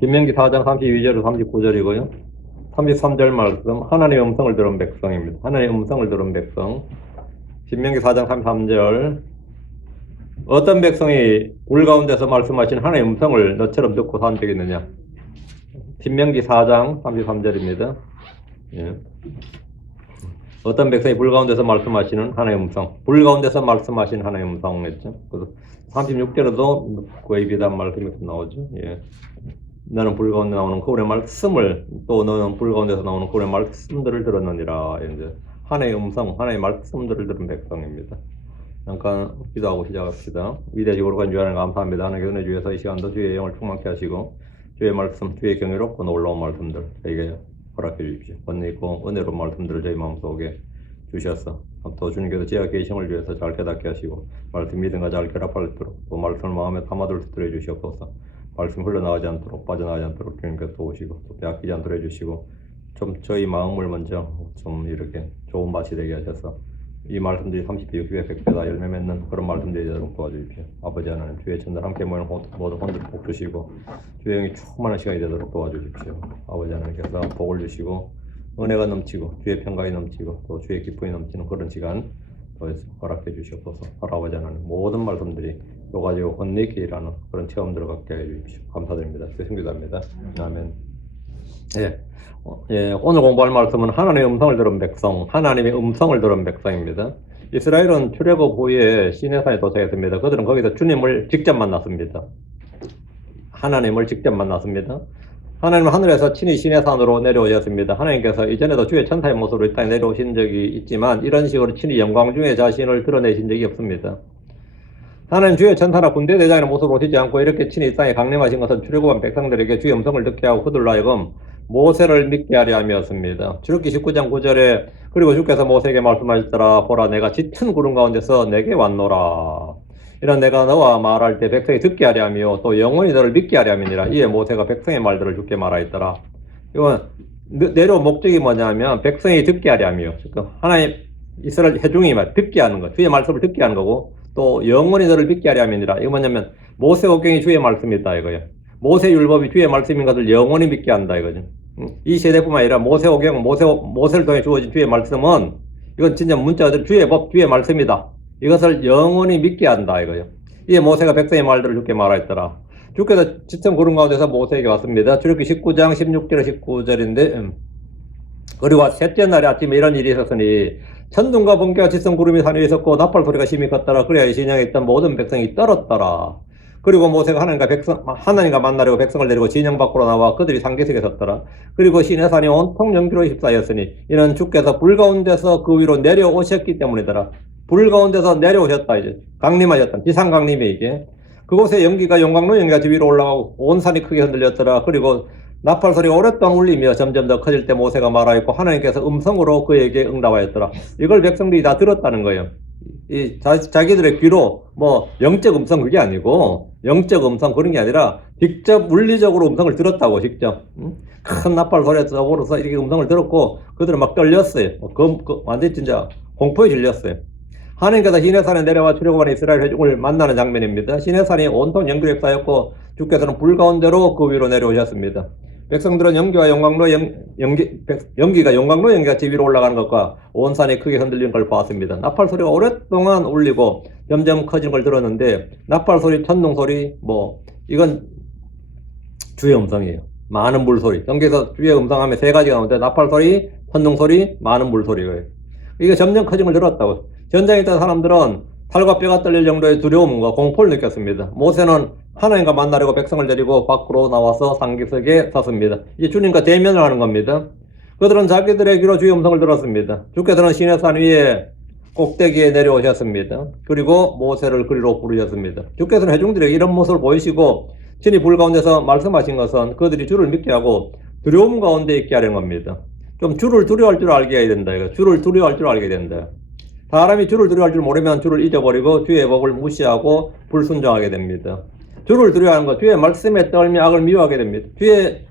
신명기 4장 32절에서 39절이고요. 33절 말씀, 하나님의 음성을 들은 백성입니다. 하나님의 음성을 들은 백성. 신명기 4장 33절. 어떤 백성이 굴 가운데서 말씀하신 하나님의 음성을 너처럼 듣고 산 적이 있느냐? 신명기 4장 33절입니다. 예. 어떤 백성이 불 가운데서 말씀하시는 하나님의 음성, 불 가운데서 말씀하신 하나님의 음성 했죠. 그래서 36절에도 거의 비슷한 말씀이 나오죠. 예. 나는 불 가운데 나오는 그의 말씀을, 또 너는 불 가운데서 나오는 그의 말씀들을 들었느니라. 이제 하나님의 음성, 하나님의 말씀들을 들은 백성입니다. 잠깐 기도하고 시작합시다. 위대하시고 거룩한 주여 하나님 감사합니다. 하나님께 은혜 주셔서 이 시간도 주의 영을 충만케 하시고 주의 말씀, 주의 경이롭고 놀라운 말씀들 저에게 허락해 주십시오. 권능 있고 은혜로운 말씀들을 저희 마음속에 주셔서 또 주님께서 제가 계심을 위해서 잘 깨닫게 하시고 말씀 믿음과 잘 결합할 수 있도록 또 말씀을 마음에 담아둘 수 있도록 해주시옵소서. 말씀 흘러나가지 않도록 빠져나가지 않도록 주님께서 도우시고 또 빼앗기지 않도록 해주시고 좀 저희 마음을 먼저 좀 이렇게 좋은 맛이 되게 하셔서 이 말씀들이 30배, 60배, 100배 다 열매 맺는 그런 말씀들이 되도록 도와주십시오. 아버지 하나님 주의 천들 함께 모이는 모든 혼들 복 주시고 주의 영이 충만한 시간이 되도록 도와주십시오. 아버지 하나님께서 복을 주시고 은혜가 넘치고 주의 평강이 넘치고 또 주의 기쁨이 넘치는 그런 시간 허락해 주시옵소서. 아버지 하나님 모든 말씀들이 녹아지고 혼내게 일하는 그런 체험들을 갖게 해 주십시오. 감사드립니다. 승기도합니다. 아멘. 예. 오늘 공부할 말씀은 하나님의 음성을 들은 백성, 하나님의 음성을 들은 백성입니다. 이스라엘은 출애굽 후에 시내산에 도착했습니다. 그들은 거기서 주님을 직접 만났습니다. 하나님을 직접 만났습니다. 하나님은 하늘에서 친히 시내산으로 내려오셨습니다. 하나님께서 이전에도 주의 천사의 모습으로 이 땅에 내려오신 적이 있지만 이런 식으로 친히 영광 중에 자신을 드러내신 적이 없습니다. 하나님 주의 천사나 군대 대장의 모습으로 오시지 않고 이렇게 친히 이 땅에 강림하신 것은 출애굽한 백성들에게 주의 음성을 듣게 하고 그들로 하여금 모세를 믿게 하려 함이었습니다. 출애굽기 19장 9절에 그리고 주께서 모세에게 말씀하셨더라. 보라 내가 짙은 구름 가운데서 내게 왔노라. 이런 내가 너와 말할 때 백성이 듣게 하려 하며 또 영원히 너를 믿게 하려 함이니라. 이에 모세가 백성의 말들을 주께 말하였더라. 이건 내려온 목적이 뭐냐면 백성이 듣게 하려 하며 하나님 이스라엘 회중이 듣게 하는 것, 주의 말씀을 듣게 하는 거고 또 영원히 너를 믿게 하려 함이니라. 이거 뭐냐면 모세오경이 주의 말씀이다 이거예요. 모세율법이 주의 말씀인 것을 영원히 믿게 한다 이거죠. 이 세대뿐만 아니라 모세오경, 모세를 통해 주어진 주의 말씀은 이건 진짜 문자들 주의 법, 주의 말씀이다. 이것을 영원히 믿게 한다 이거예요. 이에 모세가 백성의 말들을 주께 말하였더라. 주께서 짙은 구름 가운데서 모세에게 왔습니다. 출애굽기 19장 16절에 19절인데 그리고 셋째 날에 아침에 이런 일이 있었으니 천둥과 번개와 짙은 구름이 산 위에 있었고 나팔 소리가 심히 컸더라. 그래야 이 진영에 있던 모든 백성이 떨었더라. 그리고 모세가 하나님과 만나려고 백성을 데리고 진영 밖으로 나와 그들이 상기석에 섰더라. 그리고 시내산이 온통 연기로 휩싸였으니 이는 주께서 불 가운데서 그 위로 내려오셨기 때문이더라. 불 가운데서 내려오셨다 이제 강림하셨다. 지상 강림이 이게 그곳에 연기가 용광로 연기같이 위로 올라가고 온 산이 크게 흔들렸더라. 그리고 나팔 소리가 오랫동안 울리며 점점 더 커질 때 모세가 말하였고 하나님께서 음성으로 그에게 응답하였더라. 이걸 백성들이 다 들었다는 거예요. 자기들의 귀로 뭐 영적 음성 그게 아니고 영적 음성 그런 게 아니라 직접 물리적으로 음성을 들었다고 직접 큰 나팔 소리가 떠오르서 이렇게 음성을 들었고 그들은 막 떨렸어요. 완전히 진짜 공포에 질렸어요. 하나님께서 시내산에 내려와 출애굽한 이스라엘 회중을 만나는 장면입니다. 시내산이 온통 연기로 휩싸였고 주께서는 불 가운데로 그 위로 내려오셨습니다. 백성들은 연기가 용광로 연기같이 위로 올라가는 것과 온 산이 크게 흔들리는 걸 보았습니다. 나팔 소리가 오랫동안 울리고 점점 커지는 걸 들었는데 나팔 소리, 천둥 소리 이건 주의 음성이에요. 많은 물소리. 성경에서 주의 음성하면 세 가지가 나오는데 나팔 소리, 천둥 소리, 많은 물소리예요. 이게 점점 커지는 걸 들었다고. 전장에 있던 사람들은 살과 뼈가 떨릴 정도의 두려움과 공포를 느꼈습니다. 모세는 하나님과 만나려고 백성을 데리고 밖으로 나와서 상기석에 섰습니다. 이제 주님과 대면을 하는 겁니다. 그들은 자기들의 귀로 주의 음성을 들었습니다. 주께서는 시내산 위에 꼭대기에 내려오셨습니다. 그리고 모세를 그리로 부르셨습니다. 주께서는 회중들에게 이런 모습을 보이시고 친히 불 가운데서 말씀하신 것은 그들이 주를 믿게 하고 두려움 가운데 있게 하려는 겁니다. 좀 주를 두려워할 줄 알게 해야 된다. 주를 두려워할 줄 알게 된다. 사람이 주를 두려워할 줄 모르면 주를 잊어버리고 주의 법을 무시하고 불순종하게 됩니다. 주를 두려워하는 것, 주의 말씀에 떨며 악을 미워하게 됩니다. 주의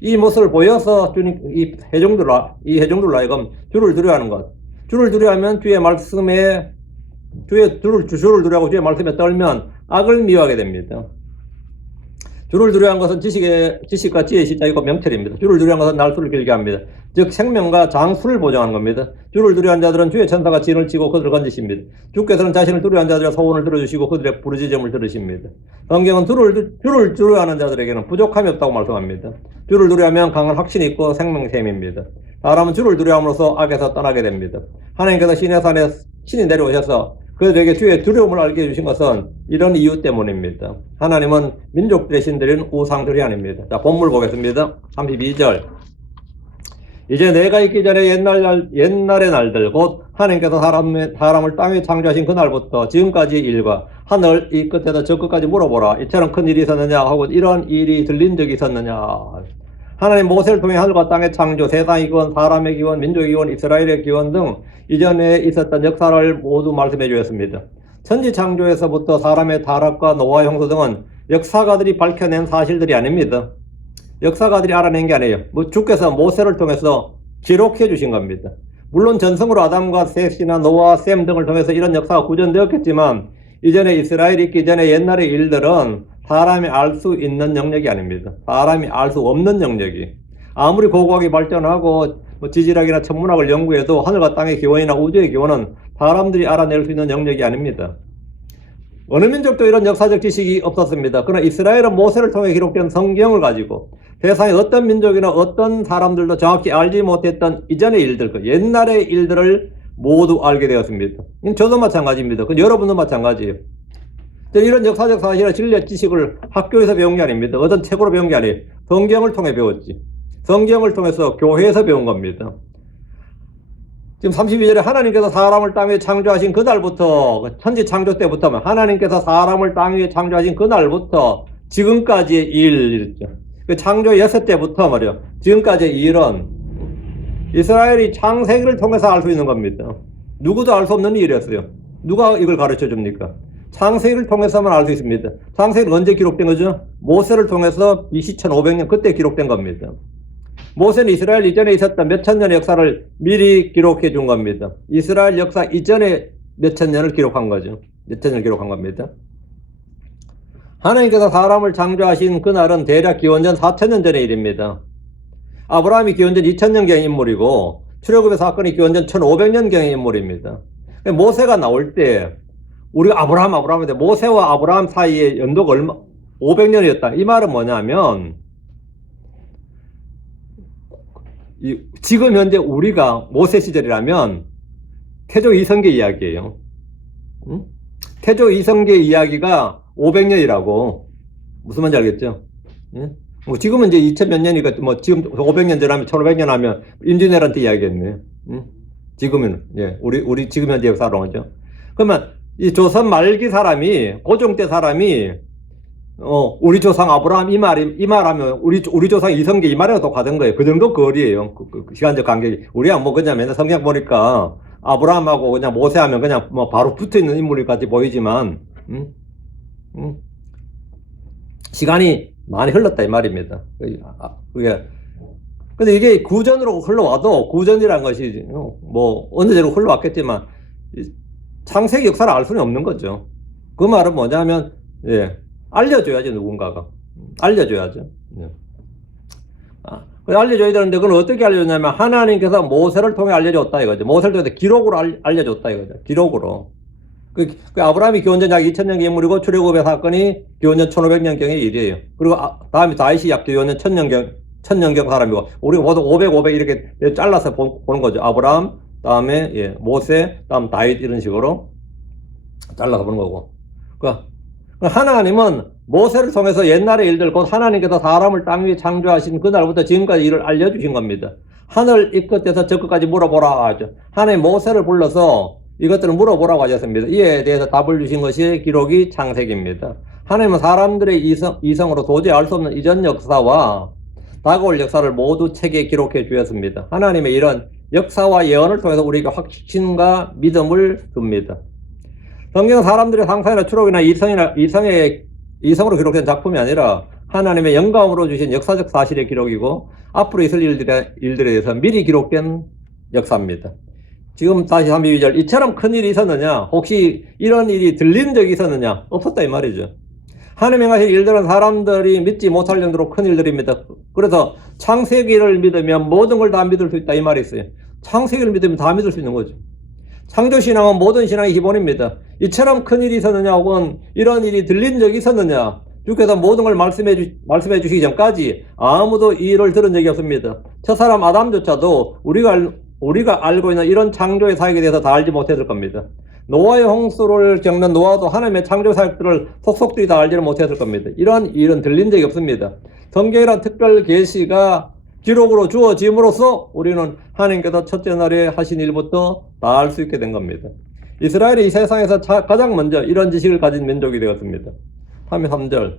이 모습을 보여서 주님 이 회중들로 하여금 주를 두려워하는 것. 주를 두려워하면 주의 말씀에 주를 두려워하고 주의 말씀에 떨면 악을 미워하게 됩니다. 주를 두려워한 것은 지식과 지혜의 시작이고 명철입니다. 주를 두려워한 것은 날수를 길게 합니다. 즉 생명과 장수를 보장하는 겁니다. 주를 두려워한 자들은 주의 천사가 진을 치고 그들을 건지십니다. 주께서는 자신을 두려워한 자들의 소원을 들어주시고 그들의 부르짖음을 들으십니다. 성경은 주를 두려워하는 자들에게는 부족함이 없다고 말씀합니다. 주를 두려워하면 강한 확신이 있고 생명샘입니다. 사람은 주를 두려워함으로써 악에서 떠나게 됩니다. 하나님께서 시내 산에 신이 내려오셔서 그들에게 주의 두려움을 알게 해주신 것은 이런 이유 때문입니다. 하나님은 민족들의 신들인 우상들이 아닙니다. 자, 본문 보겠습니다. 32절. 이제 내가 있기 전에 옛날의 날들 곧 하나님께서 사람을 땅에 창조하신 그날부터 지금까지의 일과 하늘 이 끝에서 저 끝까지 물어보라. 이처럼 큰 일이 있었느냐 하고 이런 일이 들린 적이 있었느냐. 하나님 모세를 통해 하늘과 땅의 창조, 세상의 기원, 사람의 기원, 민족의 기원, 이스라엘의 기원 등 이전에 있었던 역사를 모두 말씀해 주었습니다. 천지 창조에서부터 사람의 타락과 노아 형성 등은 역사가들이 밝혀낸 사실들이 아닙니다. 역사가들이 알아낸 게 아니에요. 주께서 모세를 통해서 기록해 주신 겁니다. 물론 전성으로 아담과 셋이나 노아, 셈 등을 통해서 이런 역사가 구전되었겠지만 이전에 이스라엘이 있기 전에 옛날의 일들은 사람이 알 수 있는 영역이 아닙니다. 사람이 알 수 없는 영역이. 아무리 고고하게 발전하고 지질학이나 천문학을 연구해도 하늘과 땅의 기원이나 우주의 기원은 사람들이 알아낼 수 있는 영역이 아닙니다. 어느 민족도 이런 역사적 지식이 없었습니다. 그러나 이스라엘은 모세를 통해 기록된 성경을 가지고 세상의 어떤 민족이나 어떤 사람들도 정확히 알지 못했던 이전의 일들, 그 옛날의 일들을 모두 알게 되었습니다. 저도 마찬가지입니다. 여러분도 마찬가지예요. 이런 역사적 사실의 진리의 지식을 학교에서 배운 게 아닙니다. 어떤 책으로 배운 게 아니에요. 성경을 통해 배웠지. 성경을 통해서 교회에서 배운 겁니다. 지금 32절에 하나님께서 사람을 땅 위에 창조하신 그날부터, 천지 창조 때부터 하나님께서 사람을 땅 위에 창조하신 그날부터 지금까지의 일, 이랬죠. 그 창조 6때부터 말이요. 지금까지의 일은 이스라엘이 창세기를 통해서 알 수 있는 겁니다. 누구도 알 수 없는 일이었어요. 누가 이걸 가르쳐 줍니까? 창세기를 통해서만 알 수 있습니다. 창세기는 언제 기록된 거죠? 모세를 통해서 BC 1500년 그때 기록된 겁니다. 모세는 이스라엘 이전에 있었던 몇천 년의 역사를 미리 기록해 준 겁니다. 이스라엘 역사 이전에 몇천 년을 기록한 거죠. 몇천 년을 기록한 겁니다. 하나님께서 사람을 창조하신 그날은 대략 기원전 4000년 전의 일입니다. 아브라함이 기원전 2000년경의 인물이고 출애굽의 사건이 기원전 1500년경의 인물입니다. 모세가 나올 때 우리가 아브라함인데 모세와 아브라함 사이의 연도가 500년이었다. 이 말은 뭐냐면 지금 현재 우리가 모세 시절이라면 태조 이성계 이야기예요. 응? 태조 이성계 이야기가 500년이라고. 무슨 말인지 알겠죠? 응? 지금은 이제 2000 몇 년이니까 지금 500년 전하면 1500년 하면 임진왜란 때 이야기했네. 응? 지금은 예, 우리 지금 현재 역사로 하죠. 그러면 이 조선 말기 사람이 고종 때 사람이 우리 조상 아브라함 이 말하면 우리 조상 이성계 이 말이랑 똑같은 거예요. 그 정도 거리예요. 그 시간적 간격이. 우리야 그냥 맨날 성경 보니까 아브라함하고 그냥 모세하면 그냥 바로 붙어 있는 인물이 같이 보이지만, 시간이 많이 흘렀다 이 말입니다. 근데 이게 구전으로 흘러와도 구전이란 것이 언제대로 흘러왔겠지만 창세기 역사를 알 수는 없는 거죠. 그 말은 뭐냐면 알려줘야죠. 누군가가 알려줘야죠. 알려줘야 되는데 그걸 어떻게 알려줬냐면 하나님께서 모세를 통해 알려줬다 이거죠. 모세를 통해 기록으로 알려줬다 이거죠. 기록으로. 그 아브라함이 기원전 약 2000년경의 인물이고 출애굽의 사건이 기원전 1500년경의 일이에요. 그리고 다음에 다윗이 약 기원전 1000년경 사람이고 우리가 모두 500 이렇게 잘라서 보는 거죠. 아브라함, 다음에 모세, 다음 다윗 이런 식으로 잘라서 보는 거고. 하나님은 모세를 통해서 옛날의 일들, 곧 하나님께서 사람을 땅 위에 창조하신 그날부터 지금까지 일을 알려주신 겁니다. 하늘 이 끝에서 저 끝까지 물어보라 하죠. 하나님 모세를 불러서 이것들을 물어보라고 하셨습니다. 이에 대해서 답을 주신 것이 기록이 창세기입니다. 하나님은 사람들의 이성으로 도저히 알 수 없는 이전 역사와 다가올 역사를 모두 책에 기록해 주셨습니다. 하나님의 이런 역사와 예언을 통해서 우리에게 확신과 믿음을 줍니다. 성경은 사람들의 상상이나 추록이나 이성으로 기록된 작품이 아니라 하나님의 영감으로 주신 역사적 사실의 기록이고 앞으로 있을 일들에 대해서 미리 기록된 역사입니다. 지금 다시 32절 이처럼 큰 일이 있었느냐? 혹시 이런 일이 들린 적이 있었느냐? 없었다 이 말이죠. 하나님 행하신 일들은 사람들이 믿지 못할 정도로 큰 일들입니다. 그래서 창세기를 믿으면 모든 걸 다 믿을 수 있다 이 말이 있어요. 창세기를 믿으면 다 믿을 수 있는 거죠. 창조신앙은 모든 신앙의 기본입니다. 이처럼 큰 일이 있었느냐 혹은 이런 일이 들린 적이 있었느냐, 주께서 모든 걸 말씀해 주시기 전까지 아무도 이 일을 들은 적이 없습니다. 첫사람 아담조차도 우리가 알고 있는 이런 창조의 사역에 대해서 다 알지 못했을 겁니다. 노아의 홍수를 겪는 노아도 하나님의 창조 사역들을 속속들이 다 알지는 못했을 겁니다. 이런 일은 들린 적이 없습니다. 성경이란 특별 계시가 기록으로 주어짐으로써 우리는 하나님께서 첫째 날에 하신 일부터 다 알 수 있게 된 겁니다. 이스라엘이 이 세상에서 가장 먼저 이런 지식을 가진 민족이 되었습니다. 33절,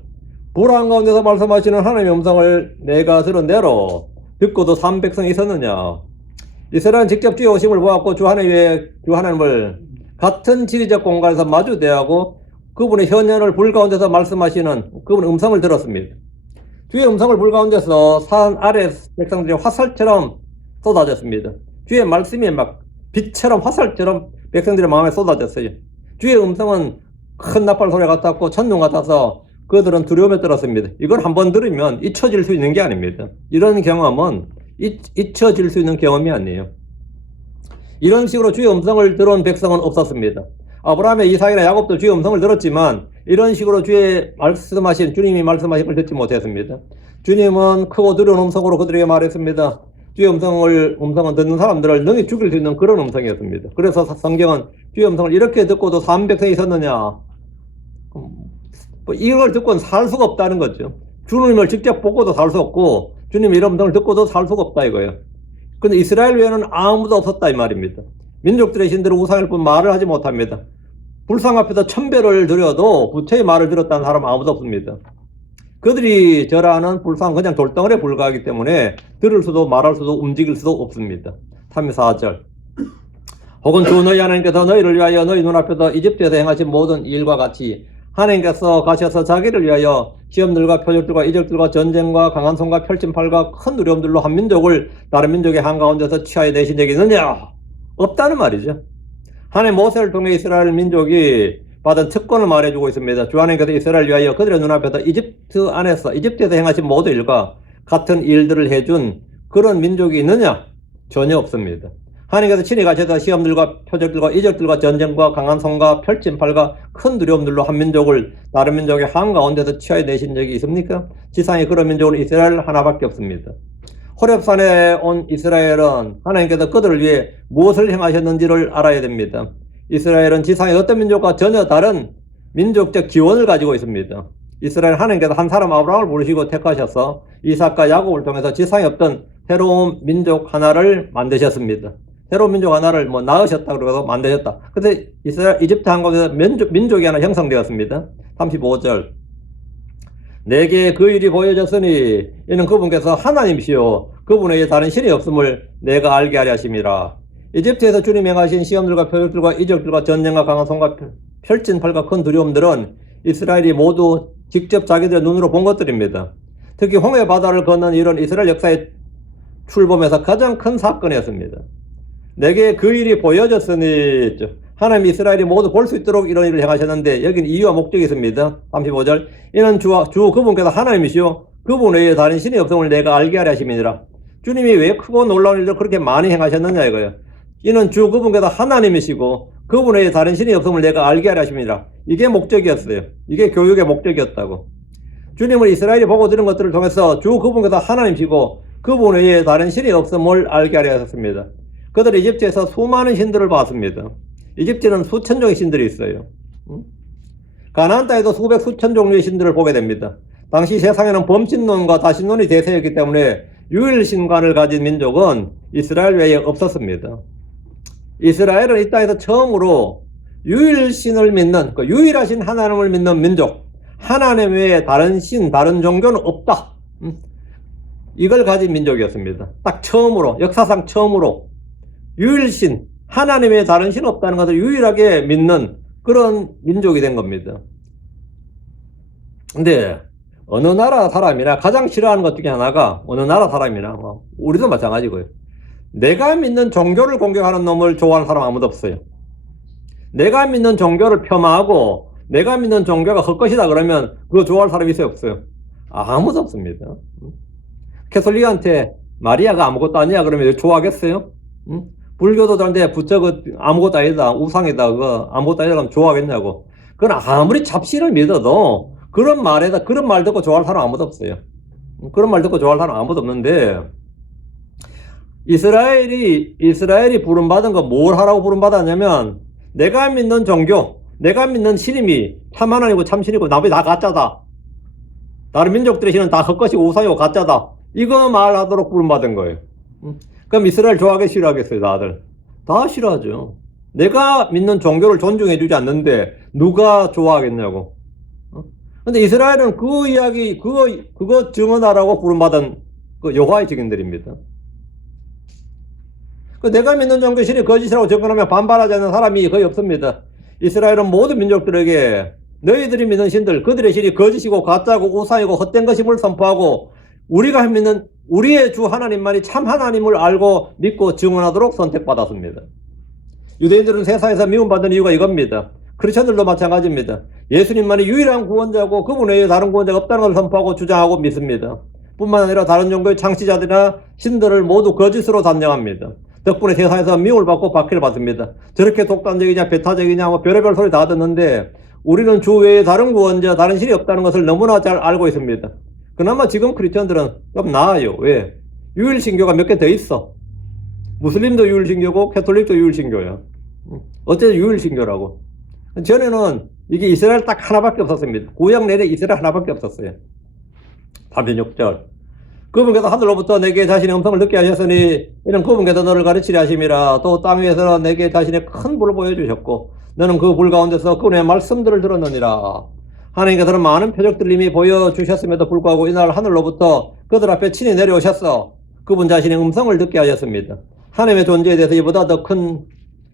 불안 가운데서 말씀하시는 하나님의 음성을 내가 들은 대로 듣고도 산 백성이 있었느냐. 이스라엘은 직접 주의 오심을 보았고 주 하나님을 같은 지리적 공간에서 마주 대하고 그분의 현현을 불 가운데서 말씀하시는 그분의 음성을 들었습니다. 주의 음성을 불 가운데서 산 아래 백성들이 화살처럼 쏟아졌습니다. 주의 말씀이 막 빛처럼 화살처럼 백성들의 마음에 쏟아졌어요. 주의 음성은 큰 나팔 소리 같았고 천둥 같아서 그들은 두려움에 떨었습니다. 이걸 한번 들으면 잊혀질 수 있는 게 아닙니다. 이런 경험은 잊혀질 수 있는 경험이 아니에요. 이런 식으로 주의 음성을 들은 백성은 없었습니다. 아브라함의 이삭이나 야곱도 주의 음성을 들었지만 이런 식으로 주님이 말씀하신 걸 듣지 못했습니다. 주님은 크고 두려운 음성으로 그들에게 말했습니다. 주의 음성은 듣는 사람들을 능히 죽일 수 있는 그런 음성이었습니다. 그래서 성경은 주의 음성을 이렇게 듣고도 300세이 있었느냐, 이걸 듣고는 살 수가 없다는 거죠. 주님을 직접 보고도 살 수 없고 주님의 이런 음성을 듣고도 살 수가 없다 이거예요. 근데 이스라엘 외에는 아무도 없었다 이 말입니다. 민족들의 신들은 우상일 뿐 말을 하지 못합니다. 불상 앞에서 천배를 드려도 부처의 말을 들었다는 사람 아무도 없습니다. 그들이 절하는 불상은 그냥 돌덩어리에 불과하기 때문에 들을 수도 말할 수도 움직일 수도 없습니다. 34절, 혹은 주 너희 하나님께서 너희를 위하여 너희 눈앞에서 이집트에서 행하신 모든 일과 같이 하나님께서 가셔서 자기를 위하여 시험들과 표적들과 이적들과 전쟁과 강한 손과 펼친 팔과 큰 두려움들로 한 민족을 다른 민족의 한가운데서 취하여 내신 적이 있느냐? 없다는 말이죠. 하나님 모세를 통해 이스라엘 민족이 받은 특권을 말해주고 있습니다. 주 하나님께서 이스라엘을 위하여 그들의 눈앞에서 이집트에서 행하신 모든 일과 같은 일들을 해준 그런 민족이 있느냐? 전혀 없습니다. 하나님께서 친히 가셔서 시험들과 표적들과 이적들과 전쟁과 강한 손과 펼친 팔과 큰 두려움들로 한 민족을 다른 민족의 한가운데서 취하여 내신 적이 있습니까? 지상에 그런 민족은 이스라엘 하나밖에 없습니다. 호렙산에 온 이스라엘은 하나님께서 그들을 위해 무엇을 행하셨는지를 알아야 됩니다. 이스라엘은 지상의 어떤 민족과 전혀 다른 민족적 기원을 가지고 있습니다. 이스라엘 하나님께서 한 사람 아브라함을 부르시고 택하셔서 이삭과 야곱을 통해서 지상에 없던 새로운 민족 하나를 만드셨습니다. 새로운 민족 하나를 낳으셨다 그러고 만드셨다. 근데 이집트 한가운데서 민족이 하나 형성되었습니다. 35절, 내게 그 일이 보여졌으니 이는 그분께서 하나님이시요 그분 외에 다른 신이 없음을 내가 알게 하려 하심이라. 이집트에서 주님이 행하신 시험들과 표적들과 이적들과 전쟁과 강한 손과 펼친 팔과 큰 두려움들은 이스라엘이 모두 직접 자기들의 눈으로 본 것들입니다. 특히 홍해 바다를 건넌 이런 이스라엘 역사의 출범에서 가장 큰 사건이었습니다. 내게 그 일이 보여졌으니, 하나님 이스라엘이 모두 볼 수 있도록 이런 일을 행하셨는데 여기는 이유와 목적이 있습니다. 35절, 이는 주 그분께서 하나님이시요 그분 외에 다른 신이 없음을 내가 알게 하려 하심이니라. 주님이 왜 크고 놀라운 일을 그렇게 많이 행하셨느냐 이거예요. 이는 주 그분께서 하나님이시고 그분 외에 다른 신이 없음을 내가 알게 하려 하심이니라. 이게 목적이었어요. 이게 교육의 목적이었다고. 주님을 이스라엘이 보고 들은 것들을 통해서 주 그분께서 하나님이시고 그분 외에 다른 신이 없음을 알게 하려 하셨습니다. 그들은 이집트에서 수많은 신들을 봤습니다. 이집트는 수천 종의 신들이 있어요. 가나안 땅에도 수천 종류의 신들을 보게 됩니다. 당시 세상에는 범신론과 다신론이 대세였기 때문에 유일신관을 가진 민족은 이스라엘 외에 없었습니다. 이스라엘은 이 땅에서 처음으로 유일신을 믿는, 유일하신 하나님을 믿는 민족, 하나님 외에 다른 신, 다른 종교는 없다, 이걸 가진 민족이었습니다. 딱 처음으로, 역사상 처음으로 유일신, 하나님 외에 다른 신 없다는 것을 유일하게 믿는 그런 민족이 된 겁니다. 근데 어느 나라 사람이나 가장 싫어하는 것 중에 하나가, 어느 나라 사람이나 우리도 마찬가지고요, 내가 믿는 종교를 공격하는 놈을 좋아하는 사람 아무도 없어요. 내가 믿는 종교를 폄하하고 내가 믿는 종교가 헛것이다 그러면 그거 좋아할 사람이 있어요, 없어요? 아무도 없습니다. 캐톨릭한테 마리아가 아무것도 아니야 그러면 좋아하겠어요? 불교도들한테 부처 아무것도 아니다, 우상이다, 그거 아무것도 아니다 그러면 좋아하겠냐고. 그건 아무리 잡신을 믿어도 그런 말 듣고 좋아할 사람 아무도 없어요. 그런 말 듣고 좋아할 사람 아무도 없는데, 이스라엘이 부름받은 거 뭘 하라고 부름받았냐면, 내가 믿는 종교, 내가 믿는 신임이 참 하나님이고 참 신이고 나머지 다 가짜다. 다른 민족들의 신은 다 헛것이고 우상이고 가짜다. 이거 말하도록 부름받은 거예요. 그럼 이스라엘 좋아하겠어요, 싫어하겠어요, 다들? 다 싫어하죠. 내가 믿는 종교를 존중해주지 않는데 누가 좋아하겠냐고. 근데 이스라엘은 그 이야기, 그거 증언하라고 부름받은 그 여호와의 증인들입니다. 내가 믿는 종교 신이 거짓이라고 증언하면 반발하지 않는 사람이 거의 없습니다. 이스라엘은 모든 민족들에게 너희들이 믿는 신들, 그들의 신이 거짓이고 가짜고 우상이고 헛된 것임을 선포하고 우리가 믿는 우리의 주 하나님만이 참 하나님을 알고 믿고 증언하도록 선택받았습니다. 유대인들은 세상에서 미움받는 이유가 이겁니다. 크리스천들도 마찬가지입니다. 예수님만이 유일한 구원자고 그분 외에 다른 구원자가 없다는 것을 선포하고 주장하고 믿습니다. 뿐만 아니라 다른 종교의 창시자들이나 신들을 모두 거짓으로 단정합니다. 덕분에 세상에서 미움을 받고 박해를 받습니다. 저렇게 독단적이냐 배타적이냐 뭐 별의별 소리 다 듣는데 우리는 주 외에 다른 구원자, 다른 신이 없다는 것을 너무나 잘 알고 있습니다. 그나마 지금 크리스천들은 좀 나아요. 왜? 유일신교가 몇 개 더 있어. 무슬림도 유일신교고 캐톨릭도 유일신교야. 어쨌든 유일신교라고. 전에는 이게 이스라엘 딱 하나밖에 없었습니다. 구약 내내 이스라엘 하나밖에 없었어요. 36절. 그분께서 하늘로부터 내게 자신의 음성을 듣게 하셨으니 이는 그분께서 너를 가르치려 하심이라. 또 땅 위에서는 내게 자신의 큰 불을 보여주셨고 너는 그 불 가운데서 그분의 말씀들을 들었느니라. 하나님께서는 많은 표적들을 이미 보여주셨음에도 불구하고 이날 하늘로부터 그들 앞에 친히 내려오셨어 그분 자신의 음성을 듣게 하셨습니다. 하나님의 존재에 대해서 이보다 더 큰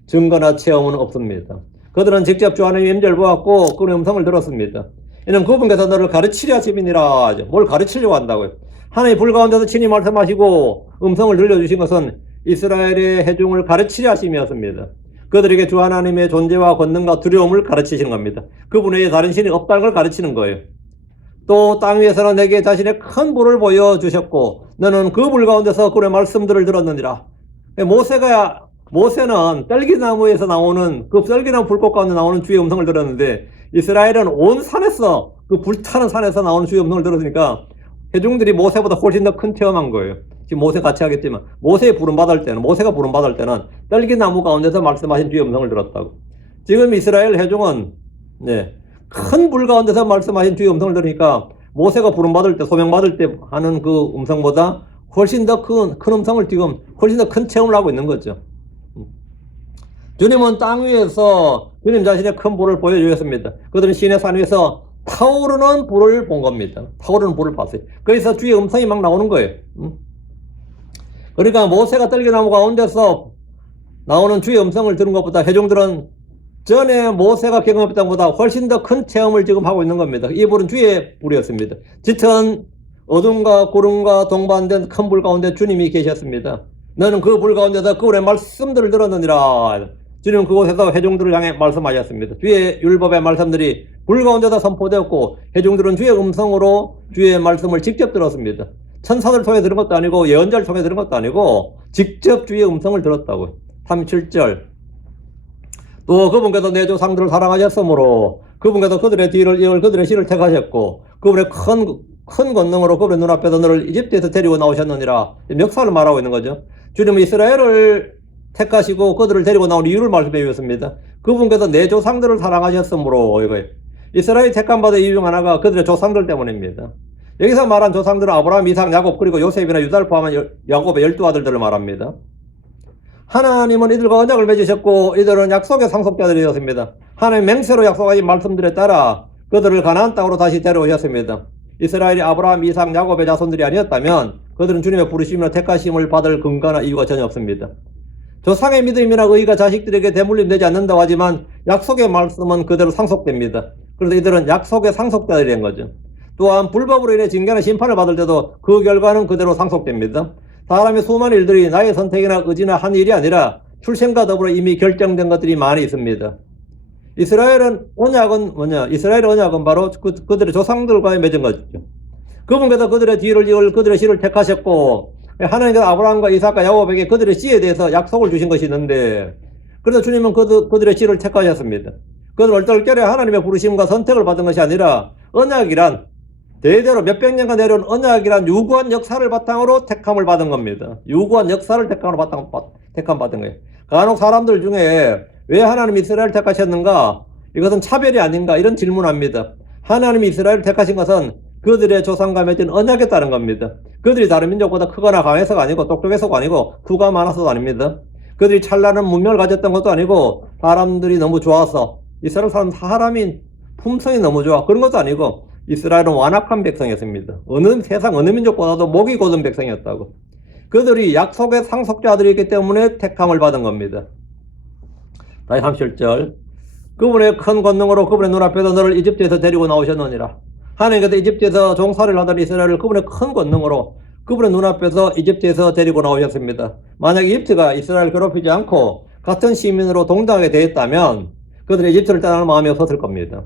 증거나 체험은 없습니다. 그들은 직접 주 하나님의 임재를 보았고 그분의 음성을 들었습니다. 이는 그분께서 너를 가르치려 하심이니라. 뭘 가르치려고 한다고요? 하나님 불 가운데서 친히 말씀하시고 음성을 들려주신 것은 이스라엘의 회중을 가르치려 하심이었습니다. 그들에게 주 하나님의 존재와 권능과 두려움을 가르치시는 겁니다. 그분 외에 다른 신이 없다는 걸 가르치는 거예요. 또 땅 위에서는 내게 자신의 큰 불을 보여주셨고 너는 그 불 가운데서 그의 말씀들을 들었느니라. 모세는 떨기나무에서 나오는 그 떨기나무 불꽃 가운데 나오는 주의 음성을 들었는데 이스라엘은 온 산에서 그 불타는 산에서 나오는 주의 음성을 들었으니까 회중들이 모세보다 훨씬 더 큰 체험한 거예요. 지금 모세 같이 하겠지만 모세가 부름받을 때는 떨기나무 가운데서 말씀하신 주의 음성을 들었다고. 지금 이스라엘 회중은 큰 불 가운데서 말씀하신 주의 음성을 들으니까 모세가 부름받을 때 소명받을 때 하는 그 음성보다 훨씬 더 큰 음성을 지금 훨씬 더 큰 체험을 하고 있는 거죠. 주님은 땅 위에서 주님 자신의 큰 불을 보여주셨습니다. 그들은 시내 산 위에서 타오르는 불을 본 겁니다. 타오르는 불을 봤어요. 거기서 주의 음성이 막 나오는 거예요. 그러니까 모세가 떨기나무 가운데서 나오는 주의 음성을 들은 것보다 회중들은 전에 모세가 경험했던 것보다 훨씬 더 큰 체험을 지금 하고 있는 겁니다. 이 불은 주의 불이었습니다. 짙은 어둠과 구름과 동반된 큰 불 가운데 주님이 계셨습니다. 너는 그 불 가운데서 그분의 말씀들을 들었느니라. 주님은 그곳에서 회중들을 향해 말씀하셨습니다. 주의 율법의 말씀들이 불 가운데서 선포되었고 회중들은 주의 음성으로 주의 말씀을 직접 들었습니다. 천사들 통해 들은 것도 아니고 예언자를 통해 들은 것도 아니고 직접 주의 음성을 들었다고요. 37절. 또 그분께서 내 조상들을 사랑하셨으므로 그분께서 그들의 뒤를 이을 그들의 씨를 택하셨고 그분의 큰 권능으로 그분의 눈앞에서 너를 이집트에서 데리고 나오셨느니라. 역사를 말하고 있는 거죠. 주님은 이스라엘을 택하시고 그들을 데리고 나온 이유를 말씀해 주셨습니다. 그분께서 내 조상들을 사랑하셨으므로 이거예요. 이스라엘이 택함 받은 이유 중 하나가 그들의 조상들 때문입니다. 여기서 말한 조상들은 아브라함, 이삭, 야곱 그리고 요셉이나 유다를 포함한 야곱의 12아들들을 말합니다. 하나님은 이들과 언약을 맺으셨고 이들은 약속의 상속자들이었습니다. 하나님 맹세로 약속하신 말씀들에 따라 그들을 가나안 땅으로 다시 데려오셨습니다. 이스라엘이 아브라함, 이삭, 야곱의 자손들이 아니었다면 그들은 주님의 부르심이나 택하심을 받을 근거나 이유가 전혀 없습니다. 조상의 믿음이나 의가 자식들에게 대물림되지 않는다고 하지만 약속의 말씀은 그대로 상속됩니다. 그래서 이들은 약속의 상속자들이 된 거죠. 또한 불법으로 인해 징계나 심판을 받을 때도 그 결과는 그대로 상속됩니다. 사람의 수많은 일들이 나의 선택이나 의지나 한 일이 아니라 출생과 더불어 이미 결정된 것들이 많이 있습니다. 이스라엘은 언약은 뭐냐? 이스라엘의 언약은 바로 그들의 조상들과의 맺은 것이죠. 그분께서 그들의 뒤를 이을 그들의 씨를 택하셨고 하나님께서 아브라함과 이삭과 야곱에게 그들의 씨에 대해서 약속을 주신 것이 있는데 그래서 주님은 그들의 씨를 택하셨습니다. 그것은 얼떨결에 하나님의 부르심과 선택을 받은 것이 아니라 언약이란 대대로 몇백 년간 내려온 언약이란 유구한 역사를 바탕으로 택함을 받은 겁니다. 유구한 역사를 택함을 받은 거예요. 간혹 사람들 중에 왜 하나님이 이스라엘을 택하셨는가? 이것은 차별이 아닌가? 이런 질문합니다. 하나님이 이스라엘을 택하신 것은 그들의 조상과 맺은 언약에 따른 겁니다. 그들이 다른 민족보다 크거나 강해서가 아니고 똑똑해서가 아니고 수가 많아서도 아닙니다. 그들이 찬란한 문명을 가졌던 것도 아니고 사람들이 너무 좋아서 이스라엘 사람이 품성이 너무 좋아 그런 것도 아니고 이스라엘은 완악한 백성이었습니다. 세상 어느 민족보다도 목이 곧은 백성이었다고. 그들이 약속의 상속자들이기 때문에 택함을 받은 겁니다. 다시 37절. 그분의 큰 권능으로 그분의 눈앞에서 너를 이집트에서 데리고 나오셨느니라. 하나님께서 이집트에서 종살이를 하던 이스라엘을 그분의 큰 권능으로 그분의 눈앞에서 이집트에서 데리고 나오셨습니다. 만약 이집트가 이스라엘을 괴롭히지 않고 같은 시민으로 동등하게 대했다면 그들이 이집트를 떠날 마음이 없었을 겁니다.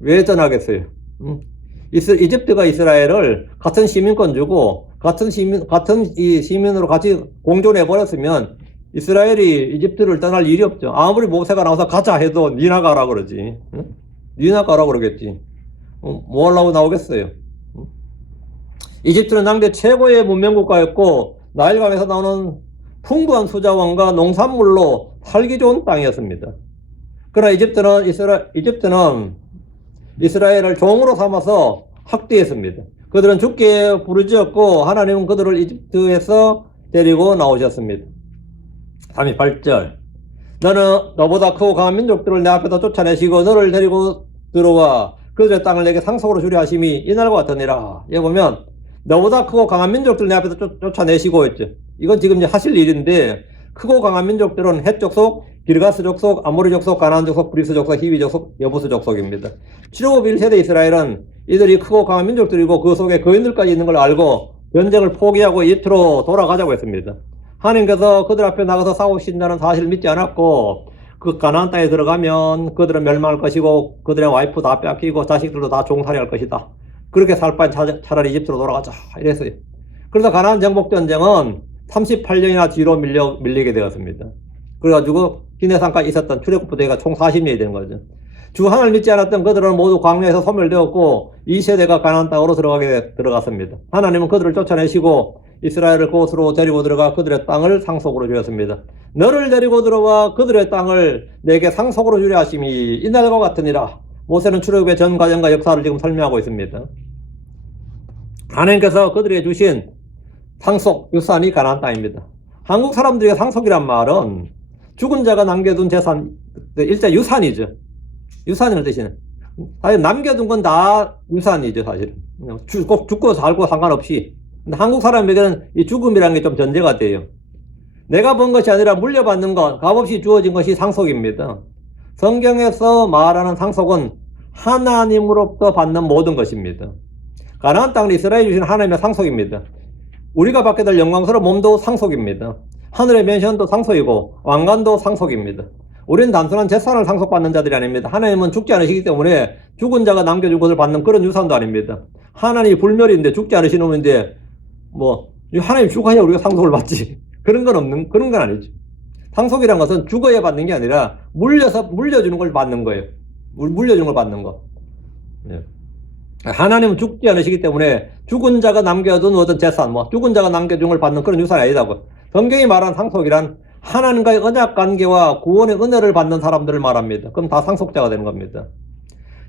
왜 떠나겠어요? 이집트가 이스라엘을 같은 시민권 주고 같은 시민으로 같이 공존해 버렸으면 이스라엘이 이집트를 떠날 일이 없죠. 아무리 모세가 나와서 가자 해도 니나 가라 그러지. 니나 가라 그러겠지. 뭐 하려고 나오겠어요. 이집트는 당대 최고의 문명국가였고 나일강에서 나오는 풍부한 수자원과 농산물로 살기 좋은 땅이었습니다. 그러나 이집트는 이스라엘을 종으로 삼아서 학대했습니다. 그들은 죽게 부르짖었고 하나님은 그들을 이집트에서 데리고 나오셨습니다. 38절. 너는 너보다 크고 강한 민족들을 내 앞에서 쫓아내시고 너를 데리고 들어와 그들의 땅을 내게 상속으로 주려 하심이 이날과 같으니라. 여기 보면 너보다 크고 강한 민족들 내 앞에서 쫓아내시고 했죠. 이건 지금 이제 하실 일인데 크고 강한 민족들은 헷 족속, 기르가스 족속, 아모리 족속, 가나안 족속, 브리스 족속, 히비 족속, 여부스 족속입니다. 출애굽 1세대 이스라엘은 이들이 크고 강한 민족들이고 그 속에 거인들까지 있는 걸 알고 전쟁을 포기하고 이집트로 돌아가자고 했습니다. 하나님께서 그들 앞에 나가서 싸우신다는 사실을 믿지 않았고 그 가나안 땅에 들어가면 그들은 멸망할 것이고 그들의 와이프 다 뺏기고 자식들도 다 종살이 할 것이다. 그렇게 살 바엔 차라리 이집트로 돌아가자 이랬어요. 그래서 가나안 정복 전쟁은 38년이나 뒤로 밀리게 되었습니다. 그래가지고 기내산까지 있었던 출애굽 부대가 총 40년이 되는 거죠. 주 하나님을 믿지 않았던 그들은 모두 광야에서 소멸되었고 2세대가 가나안 땅으로 들어갔습니다. 하나님은 그들을 쫓아내시고 이스라엘을 그곳으로 데리고 들어가 그들의 땅을 상속으로 주었습니다. 너를 데리고 들어와 그들의 땅을 내게 상속으로 주려 하심이 이날과 같으니라. 모세는 출애굽의 전 과정과 역사를 지금 설명하고 있습니다. 하나님께서 그들에게 주신 상속 유산이 가나안 땅입니다. 한국 사람들에게 상속이란 말은 죽은 자가 남겨둔 재산, 일자 유산이죠. 유산이라는 뜻이네. 사실 남겨둔 건 다 유산이죠, 사실. 꼭 죽고 살고 상관없이. 근데 한국 사람에게는 이 죽음이라는 게 좀 전제가 돼요. 내가 번 것이 아니라 물려받는 것, 값없이 주어진 것이 상속입니다. 성경에서 말하는 상속은 하나님으로부터 받는 모든 것입니다. 가나안 땅은 이스라엘이 주신 하나님의 상속입니다. 우리가 받게 될 영광스러운 몸도 상속입니다. 하늘의 맨션도 상속이고 왕관도 상속입니다. 우리는 단순한 재산을 상속받는 자들이 아닙니다. 하나님은 죽지 않으시기 때문에 죽은 자가 남겨준 것을 받는 그런 유산도 아닙니다. 하나님이 불멸인데 죽지 않으신 놈인데 하나님 죽어야 우리가 상속을 받지. 그런 건 아니죠. 상속이란 것은 죽어야 받는 게 아니라 물려주는 걸 받는 거예요. 물려주는 걸 받는 거. 예. 하나님은 죽지 않으시기 때문에 죽은 자가 남겨둔 어떤 재산, 죽은 자가 남겨준 걸 받는 그런 유산이 아니다고. 성경이 말한 상속이란 하나님과의 언약 관계와 구원의 은혜를 받는 사람들을 말합니다. 그럼 다 상속자가 되는 겁니다.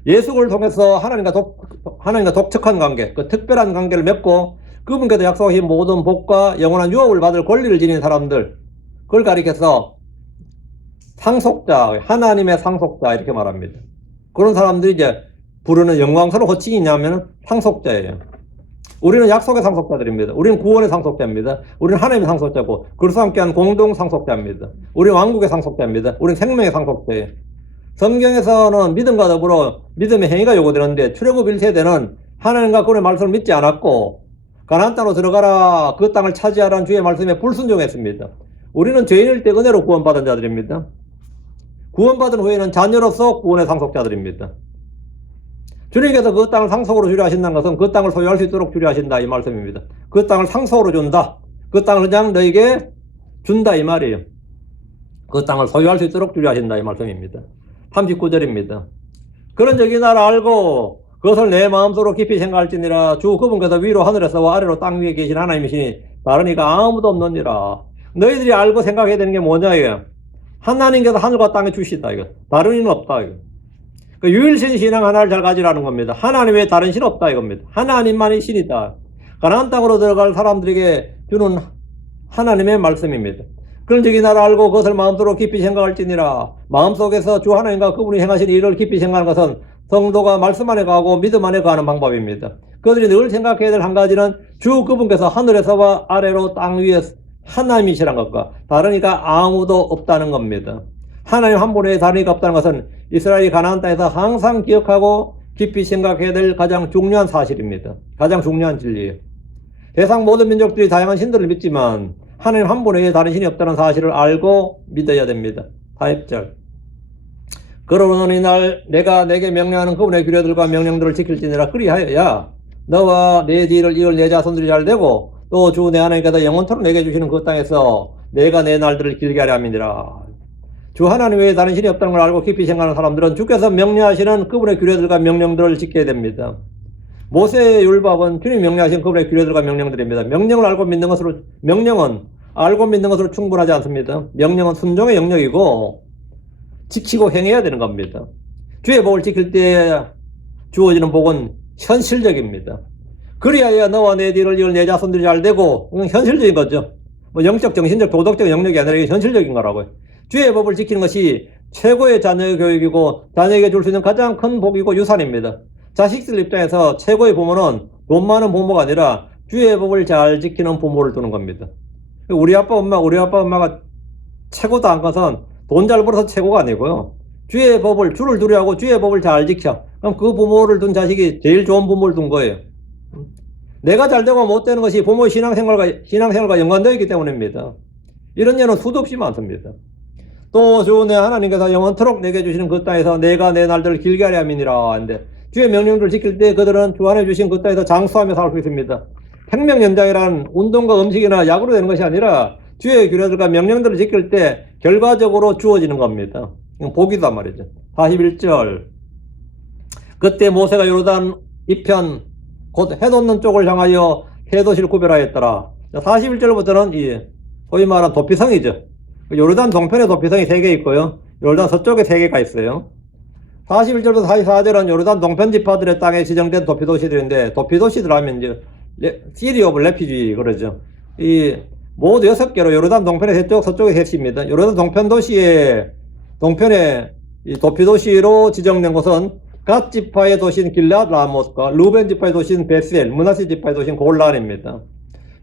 예수를 통해서 하나님과 독특한 관계, 그 특별한 관계를 맺고 그분께서 약속하신 모든 복과 영원한 유업을 받을 권리를 지닌 사람들, 그걸 가리켜서 상속자, 하나님의 상속자 이렇게 말합니다. 그런 사람들이 이제 부르는 영광스러운 호칭이 있냐면 상속자예요. 우리는 약속의 상속자들입니다. 우리는 구원의 상속자입니다. 우리는 하나님의 상속자고 그리스도와 함께한 공동 상속자입니다. 우리는 왕국의 상속자입니다. 우리는 생명의 상속자예요. 성경에서는 믿음과 더불어 믿음의 행위가 요구되는데 출애굽 1세대는 하나님과 그분의 말씀을 믿지 않았고 가나안 땅으로 들어가라 그 땅을 차지하라는 주의 말씀에 불순종했습니다. 우리는 죄인일 때 은혜로 구원받은 자들입니다. 구원받은 후에는 자녀로서 구원의 상속자들입니다. 주님께서 그 땅을 상속으로 주려 하신다는 것은 그 땅을 소유할 수 있도록 주려 하신다 이 말씀입니다. 그 땅을 상속으로 준다. 그 땅을 그냥 너에게 준다 이 말이에요. 그 땅을 소유할 수 있도록 주려 하신다 이 말씀입니다. 39절입니다. 그런 적이 나를 알고 그것을 내 마음속으로 깊이 생각할지니라. 주 그분께서 위로 하늘에서와 아래로 땅 위에 계신 하나님이시니 다른 이가 아무도 없느니라. 너희들이 알고 생각해야 되는 게 뭐냐 이거. 하나님께서 하늘과 땅에 주시다 이거. 다른 이는 없다 이거. 그 유일신 신앙 하나를 잘 가지라는 겁니다. 하나님 외에 다른 신 없다 이겁니다. 하나님만이 신이다. 가나안 땅으로 들어갈 사람들에게 주는 하나님의 말씀입니다. 그런 적이 나를 알고 그것을 마음속으로 깊이 생각할지니라. 마음속에서 주 하나님과 그분이 행하신 일을 깊이 생각하는 것은 성도가 말씀 안에 가고 믿음 안에 가는 방법입니다. 그들이 늘 생각해야 될 한 가지는 주 그분께서 하늘에서와 아래로 땅 위에 하나님이시란 것과 다른 이가 아무도 없다는 겁니다. 하나님 한 분에 다른 이가 없다는 것은 이스라엘이 가나안 땅에서 항상 기억하고 깊이 생각해야 될 가장 중요한 사실입니다. 가장 중요한 진리예요. 세상 모든 민족들이 다양한 신들을 믿지만 하나님 한 분에 다른 신이 없다는 사실을 알고 믿어야 됩니다. 40절. 그러므로 이날 내가 내게 명령하는 그분의 규례들과 명령들을 지킬지니라. 그리하여야 너와 내 뒤를 이을 내 자손들이 잘되고 또 주 내 하나님께서 영원토록 내게 주시는 그 땅에서 내가 내 날들을 길게 하려 함이니라. 주 하나님 외에 다른 신이 없다는 걸 알고 깊이 생각하는 사람들은 주께서 명령하시는 그분의 규례들과 명령들을 지켜야 됩니다. 모세의 율법은 주님 명령하신 그분의 규례들과 명령들입니다. 명령을 알고 믿는 것으로, 명령은 알고 믿는 것으로 충분하지 않습니다. 명령은 순종의 영역이고 지키고 행해야 되는 겁니다. 주의 복을 지킬 때 주어지는 복은 현실적입니다. 그리하여 너와 내 뒤를 이을 내 자손들이 잘되고, 현실적인 거죠. 뭐 영적, 정신적, 도덕적 영역이 아니라 이게 현실적인 거라고요. 주의 법을 지키는 것이 최고의 자녀의 교육이고 자녀에게 줄 수 있는 가장 큰 복이고 유산입니다. 자식들 입장에서 최고의 부모는 돈 많은 부모가 아니라 주의 법을 잘 지키는 부모를 두는 겁니다. 우리 아빠 엄마가 최고다 한 것은 돈 잘 벌어서 최고가 아니고요. 주의 법을, 주를 두려워하고 주의 법을 잘 지켜. 그럼 그 부모를 둔 자식이 제일 좋은 부모를 둔 거예요. 내가 잘 되고 못 되는 것이 부모의 신앙생활과 연관되어 있기 때문입니다. 이런 예는 수도 없이 많습니다. 또 주 내 하나님께서 영원토록 내게 주시는 그 땅에서 내가 내 날들을 길게 하려 함이니라 하는데, 주의 명령들을 지킬 때 그들은 주 안에 주신 그 땅에서 장수하며 살 수 있습니다. 생명연장이란 운동과 음식이나 약으로 되는 것이 아니라 주의 규례들과 명령들을 지킬 때 결과적으로 주어지는 겁니다. 복이다 말이죠. 41절. 그때 모세가 요르단 이편 곧 해돋는 쪽을 향하여 해돋이를 구별하였더라. 41절부터는 이 소위 말하는 도피성이죠. 요르단 동편에 도피성이 3개 있고요. 요르단 서쪽에 3개가 있어요. 41절부터 44절은 요르단 동편 지파들의 땅에 지정된 도피도시들인데, 도피도시들 하면 이제 시리 오브 레피지 그러죠. 이 모두 6개로 요르단 동편의 3쪽, 서쪽에 3입니다. 요르단 동편 도시에 동편에 이 도피도시로 지정된 곳은 갓 지파의 도시인 길앗 라못과 루벤 지파의 도시인 베셀, 므낫세 지파의 도시인 골란입니다.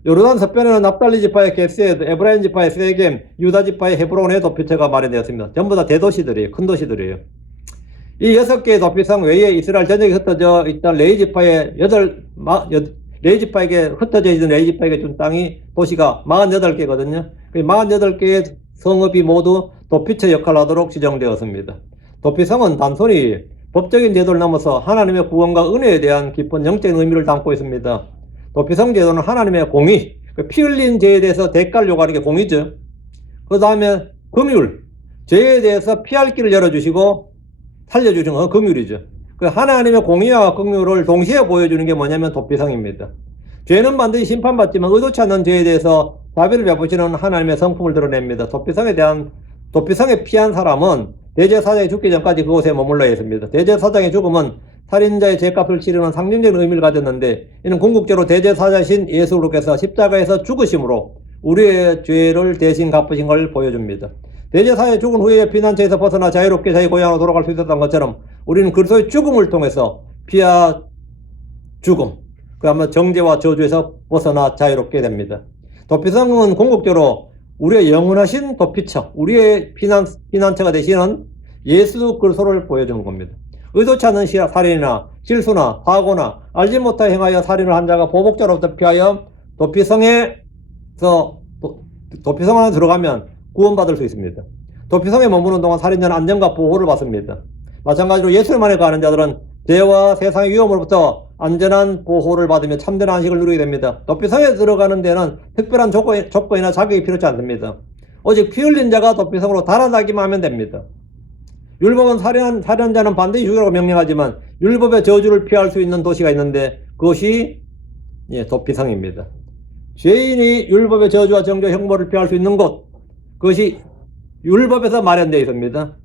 요르단 서편에는 납달리 지파의 게셋, 에브라임 지파의 세겜, 유다 지파의 헤브론의 도피처가 마련되었습니다. 전부 다 대도시들이에요. 큰 도시들이에요. 이 6개의 도피성 외에 이스라엘 전역에 흩어져 있던 레위 지파의 레위 지파에게 흩어져 있는 레위 지파에게 준 땅이 도시가 48개거든요. 그 48개의 성읍이 모두 도피처 역할을 하도록 지정되었습니다. 도피성은 단순히 법적인 제도를 넘어서 하나님의 구원과 은혜에 대한 깊은 영적인 의미를 담고 있습니다. 도피성 제도는 하나님의 공의, 피 흘린 죄에 대해서 대가를 요구하는 게 공의죠. 그 다음에 긍휼, 죄에 대해서 피할 길을 열어주시고 살려주시는 건 긍휼이죠. 그 하나님의 공의와 긍휼을 동시에 보여주는 게 뭐냐면 도피성입니다. 죄는 반드시 심판받지만 의도치 않는 죄에 대해서 자비를 베푸시는 하나님의 성품을 드러냅니다. 도피성에 피한 사람은 대제사장이 죽기 전까지 그곳에 머물러야 했습니다. 대제사장의 죽음은 살인자의 죄값을 치르는 상징적인 의미를 가졌는데, 이는 궁극적으로 대제사장이신 예수 그리스도께서 십자가에서 죽으심으로 우리의 죄를 대신 갚으신 걸 보여줍니다. 대제사장이 죽은 후에 피난처에서 벗어나 자유롭게 자기 고향으로 돌아갈 수 있었던 것처럼 우리는 그리스도의 죽음을 통해서 피와 죽음, 그야말로 정죄와 저주에서 벗어나 자유롭게 됩니다. 도피성은 궁극적으로 우리의 영원하신 도피처, 우리의 피난처가 되시는 예수 그리스도를 보여주는 겁니다. 의도치 않는 살인이나 실수나 사고나 알지 못하여 행하여 살인을 한 자가 보복자로부터 피하여 도피성 안에 들어가면 구원받을 수 있습니다. 도피성에 머무는 동안 살인자는 안전과 보호를 받습니다. 마찬가지로 예수님만에 가는 자들은 죄와 세상의 위험으로부터 안전한 보호를 받으며 참된 안식을 누리게 됩니다. 도피성에 들어가는 데는 특별한 조건이나 자격이 필요치 않습니다. 오직 피 흘린 자가 도피성으로 달아나기만 하면 됩니다. 율법은 살인자는 반드시 죽이라고 명령하지만 율법의 저주를 피할 수 있는 도시가 있는데 그것이 도피성입니다. 죄인이 율법의 저주와 정죄 형벌을 피할 수 있는 곳, 그것이 율법에서 마련되어 있습니다.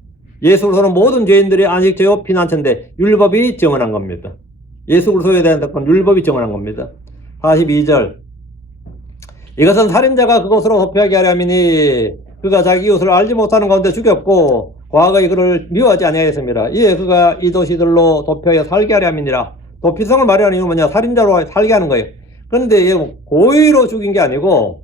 예수로서는 모든 죄인들이 안식처요 피난처인데 율법이 정언한 겁니다. 예수 그리스도에 대한 건 율법이 정언한 겁니다. 42절 이것은 살인자가 그곳으로 도피하게 하려니니 그가 자기 이웃을 알지 못하는 가운데 죽였고 과거에 그를 미워하지 아니하였습니다. 이에 그가 이 도시들로 도피하여 살게 하려니라. 도피성을 마련하는 이유는 뭐냐? 살인자로 살게 하는 거예요. 그런데 얘 고의로 죽인 게 아니고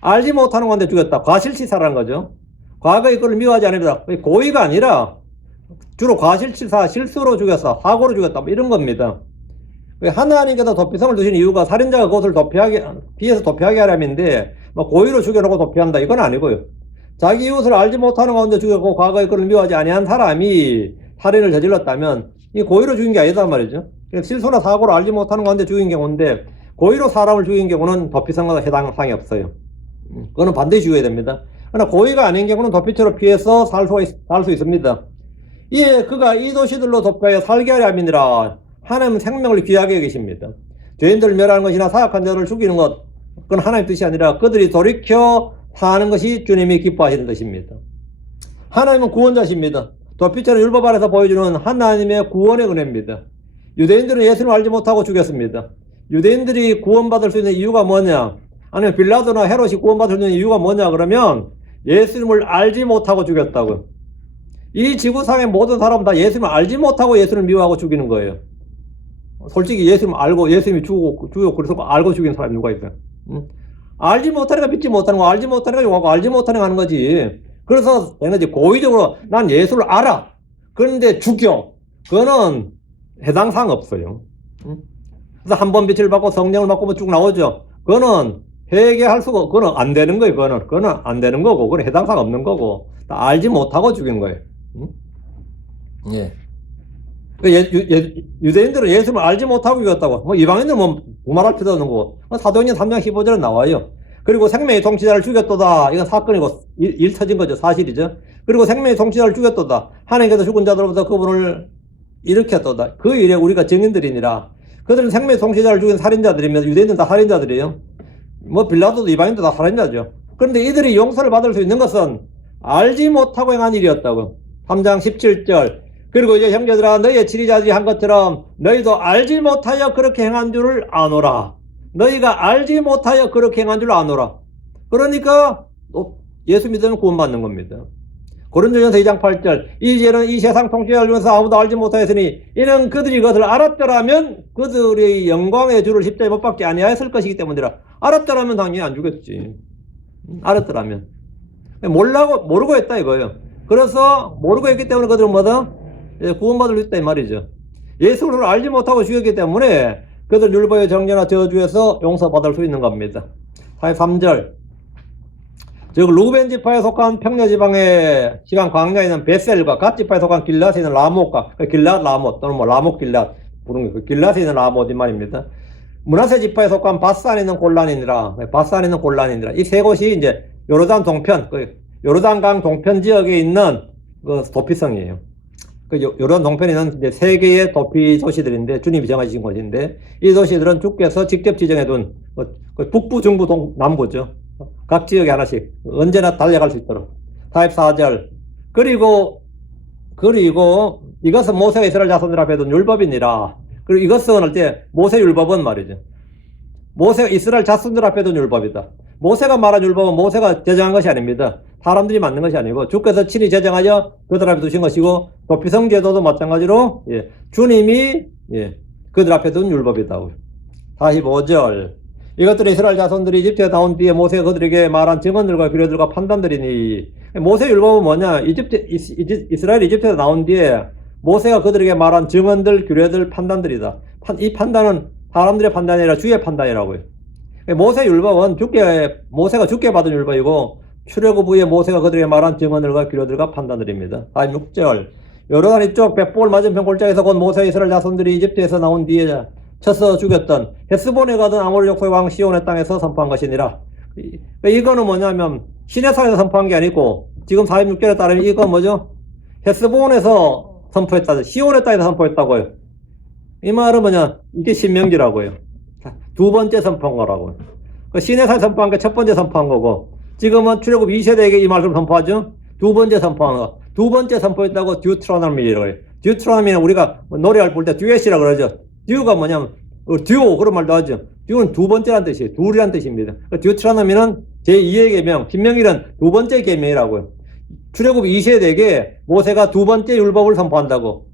알지 못하는 가운데 죽였다. 과실치사라는 거죠. 과거에 그를 미워하지 않습니다. 고의가 아니라 주로 과실치사, 실수로 죽였어, 사고로 죽였다, 뭐 이런 겁니다. 하나님께서 도피성을 두신 이유가 살인자가 그것을 피해서 도피하게 하려면인데 뭐 고의로 죽여놓고 도피한다 이건 아니고요. 자기 이웃을 알지 못하는 가운데 죽였고 과거에 그를 미워하지 아니한 사람이 살인을 저질렀다면 이 고의로 죽인 게 아니단 말이죠. 실수나 사고로 알지 못하는 가운데 죽인 경우인데 고의로 사람을 죽인 경우는 도피성과 해당 사항이 없어요. 그거는 반드시 죽여야 됩니다. 그러나 고의가 아닌 경우는 도피처로 피해서 살 수 있습니다. 이에 그가 이 도시들로 도피하여 살게 하려 함이니라. 하나님은 생명을 귀하게 여기십니다. 죄인들을 멸하는 것이나 사악한 자를 죽이는 것, 그건 하나님 뜻이 아니라 그들이 돌이켜 사는 것이 주님이 기뻐하시는 뜻입니다. 하나님은 구원자십니다. 도피처는 율법 아래서 보여주는 하나님의 구원의 은혜입니다. 유대인들은 예수님을 알지 못하고 죽였습니다. 유대인들이 구원받을 수 있는 이유가 뭐냐? 아니면 빌라도나 헤롯이 구원받을 수 있는 이유가 뭐냐 그러면 예수님을 알지 못하고 죽였다고요. 이 지구상의 모든 사람은 다 예수님을 알지 못하고 예수님을 미워하고 죽이는 거예요. 솔직히 예수님 알고 예수님이 죽고 그래서 알고 죽이는 사람이 누가 있어요? 알지 못하니까 믿지 못하는 거, 알지 못하니까 욕하고 알지 못하니까 하는 거지. 그래서 에너지 고의적으로 난 예수를 알아. 그런데 죽여. 그거는 해당 사항 없어요. 그래서 한 번 빛을 받고 성령을 받고 뭐 쭉 나오죠. 그거는 회개할 수가, 그거는 안 되는 거예요. 그거는 안 되는 거고, 그건 해당 사항 없는 거고, 다 알지 못하고 죽인 거예요. 예. 유대인들은 예수를 알지 못하고 죽였다고. 뭐 이방인들은 뭐 부말할 필요도 없는 거고. 사도행전 3장 15절에 나와요. 그리고 생명의 통치자를 죽였도다. 이건 사건이고 일 터진 거죠. 사실이죠. 그리고 생명의 통치자를 죽였도다. 하나님께서 죽은 자들로부터 그분을 일으켰도다. 그 일에 우리가 증인들이니라. 그들은 생명의 통치자를 죽인 살인자들이면서 유대인들은 다 살인자들이에요. 뭐 빌라도도 이방인도 다 살인자죠. 그런데 이들이 용서를 받을 수 있는 것은 알지 못하고 행한 일이었다고. 3장 17절. 그리고 이제 형제들아 너희의 지리자들이 한 것처럼 너희도 알지 못하여 그렇게 행한 줄을 아노라. 너희가 알지 못하여 그렇게 행한 줄 아노라. 그러니까 예수 믿으면 구원받는 겁니다. 고린도전서 2장 8절. 이제는 이 세상 통치자를 중에서 아무도 알지 못하였으니 이는 그들이 그것을 알았더라면 그들의 영광의 주를 십자가에 못 박지 아니하였을 것이기 때문이라. 알았더라면 당연히 안 죽였지. 알았더라면. 모르고 했다 이거예요. 그래서 모르고 했기 때문에 그들은 뭐다? 구원받을 수 있다 이 말이죠. 예수를 알지 못하고 죽였기 때문에 그들 율법의 정죄나 저주에서 용서받을 수 있는 겁니다. 43절. 즉 루벤 지파에 속한 평야 지방의 광야에 있는 베셀과 갓 지파에 속한 길앗에 있는 라못과 길앗 라못 또는 뭐 라못 길앗 부르는 그 길앗에 있는 라못 이 말입니다. 므낫세 지파에 속한 바산에 있는 골란이니라. 바산에 있는 골란이니라. 이 세 곳이 이제 요르단 동편, 요르단강 동편 지역에 있는 그 도피성이에요. 그 요르단 동편에 있는 이제 세 개의 도피 도시들인데 주님이 정하신 곳인데 이 도시들은 주께서 직접 지정해둔 그 북부, 중부, 남부죠. 각 지역에 하나씩 언제나 달려갈 수 있도록. 44절. 그리고 이것은 모세가 이스라엘 자손들 앞에 둔 율법이니라. 그리고 이것은 할 때 모세 율법은 말이죠. 모세가 이스라엘 자손들 앞에 둔 율법이다. 모세가 말한 율법은 모세가 제정한 것이 아닙니다. 사람들이 만든 것이 아니고 주께서 친히 제정하여 그들 앞에 두신 것이고 도피성 제도도 마찬가지로 주님이 그들 앞에 둔 율법이다. 45절. 이것들이 이스라엘 자손들이 이집트에 나온 뒤에 모세가 그들에게 말한 증언들과 규례들과 판단들이니 모세 율법은 뭐냐? 이스라엘이 이집트에서 나온 뒤에 모세가 그들에게 말한 증언들, 규례들, 판단들이다. 이 판단은 사람들의 판단이 아니라 주의 판단이라고요. 모세 율법은 모세가 주께 받은 율법이고 출애굽 후에 모세가 그들에게 말한 증언들과 기록들과 판단들입니다. 46절 요르단 이쪽 벳볼 맞은편 골짜기에서 곧 모세 이스라엘 자손들이 이집트에서 나온 뒤에 쳐서 죽였던 헤스본에 가던 아모리 족속의 왕 시온의 땅에서 선포한 것이니라. 이거는 뭐냐면 시내산에서 선포한 게 아니고 지금 46절에 따르면 이거 뭐죠? 헤스본에서 선포했다. 시온의 땅에서 선포했다고요. 이 말은 뭐냐? 이게 신명기라고요. 두 번째 선포한 거라고요. 시내산에 선포한 게 첫 번째 선포한 거고 지금은 출애굽 2세대에게 이 말씀을 선포하죠. 두 번째 선포한 거. 두 번째 선포했다고 듀트로노미라고 해요. 듀트로노미는 우리가 노래할 볼 때 듀엣이라고 그러죠. 듀가 뭐냐면 듀오 그런 말도 하죠. 듀는 두 번째란 뜻이에요. 둘이란 뜻입니다. 듀트로노미는 제2의 계명, 신명기는 두 번째 계명이라고요. 출애굽 2세대에게 모세가 두 번째 율법을 선포한다고.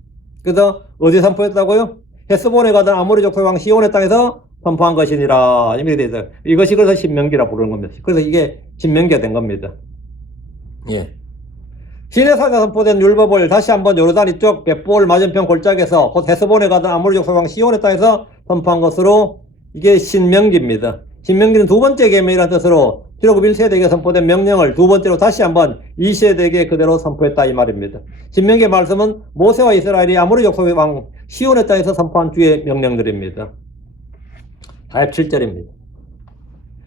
그래서 어디 선포했다고요? 헤스본에 가던 아모리 족속 왕 시온의 땅에서 선포한 것이니라. 이렇게 돼 있어요. 이것이 그래서 신명기라 부르는 겁니다. 그래서 이게 신명기가 된 겁니다. 예. 시내산에서 선포된 율법을 다시 한번 요르단 이쪽 벳볼 맞은편 골짜기에서 곧 헤스본에 가던 아모리 족속 왕 시온의 땅에서 선포한 것으로 이게 신명기입니다. 신명기는 두 번째 계명이라는 뜻으로 출애굽 1세대에게 선포된 명령을 두 번째로 다시 한번 2세대에게 그대로 선포했다 이 말입니다. 신명기의 말씀은 모세와 이스라엘이 아모리 족속의 왕 시온의 땅에서 선포한 주의 명령들입니다. 47절입니다.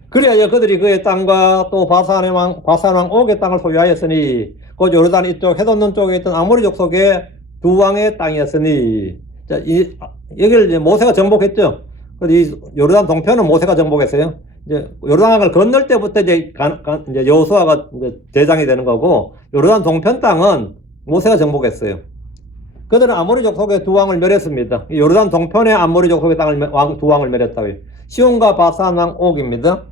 그리하여 그들이 그의 땅과 또 바산 왕 옥의 땅을 소유하였으니 곧 요르단 이쪽 해돋는 쪽에 있던 아모리 족속의 두 왕의 땅이었으니. 자, 여기를 이제 모세가 정복했죠. 이 요르단 동편은 모세가 정복했어요. 이제 요르단강을 건널 때부터 이제 여호수아가 이제 대장이 되는 거고 요르단 동편 땅은 모세가 정복했어요. 그들은 아모리 족속의 두 왕을 멸했습니다. 요르단 동편의 아모리 족속의 두 왕을 멸했다고요. 시온과 바산 왕 옥입니다.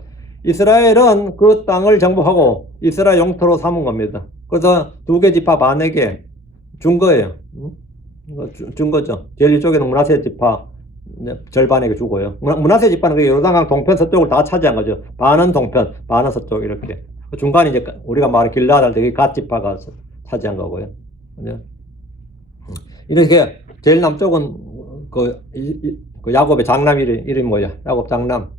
이스라엘은 그 땅을 정복하고 이스라엘 영토로 삼은 겁니다. 그래서 두 개 지파 반에게 준 거예요. 준 거죠. 제일 이쪽에는 므낫세 지파 절반에게 주고요. 므낫세 지파는 그 요르단강 동편 서쪽을 다 차지한 거죠. 반은 동편, 반은 서쪽 이렇게. 중간에 이제 우리가 말하는 길라드 할 때 갓 지파가 차지한 거고요. 이렇게 제일 남쪽은 그 야곱의 장남 이름이 뭐야? 야곱 장남